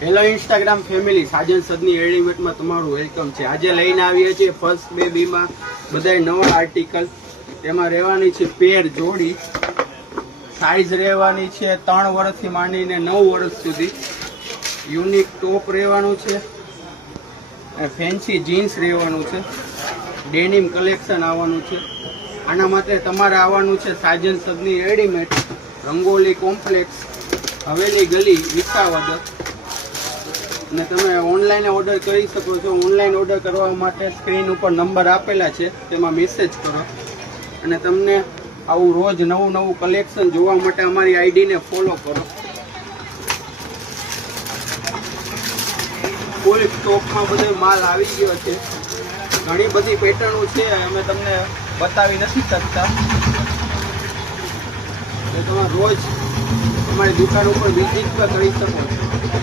Hello Instagram family, Sajan સદની રેડીમેડમાં તમારું welcome છે। આજે લઈને આવીએ છીએ ફર્સ્ટ બેબીમાં બધાય નવા આર્ટિકલ। તેમાં રહેવાની છે પેર જોડી, સાઈઝ રહેવાની છે 3 વર્ષથી માંડીને 9 વર્ષ સુધી। યુનિક ટોપ રહેવાનું છે, ફેન્સી જીન્સ રહેવાનું છે, ડેનિમ કલેક્શન આવવાનું છે। આના માટે તમારે આવવાનું છે સાજન સદની રેડીમેડ, રંગોલી કોમ્પ્લેક્સ, હવેલી ગલી, વિસાવદર। અને તમે ઓનલાઈન ઓર્ડર કરી શકો છો। ઓનલાઈન ઓર્ડર કરવા માટે સ્ક્રીન ઉપર નંબર આપેલા છે, તેમાં મેસેજ કરો અને તમને આવું રોજ નવું કલેક્શન જોવા માટે અમારી આઈડીને ફોલો કરો। ફૂલ સ્ટોકમાં બધો માલ આવી ગયો છે, ઘણી બધી પેટર્નો છે, અમે તમને બતાવી નથી શકતા। તમે રોજ અમારી દુકાન ઉપર વિઝિટ પણ કરી શકો છો।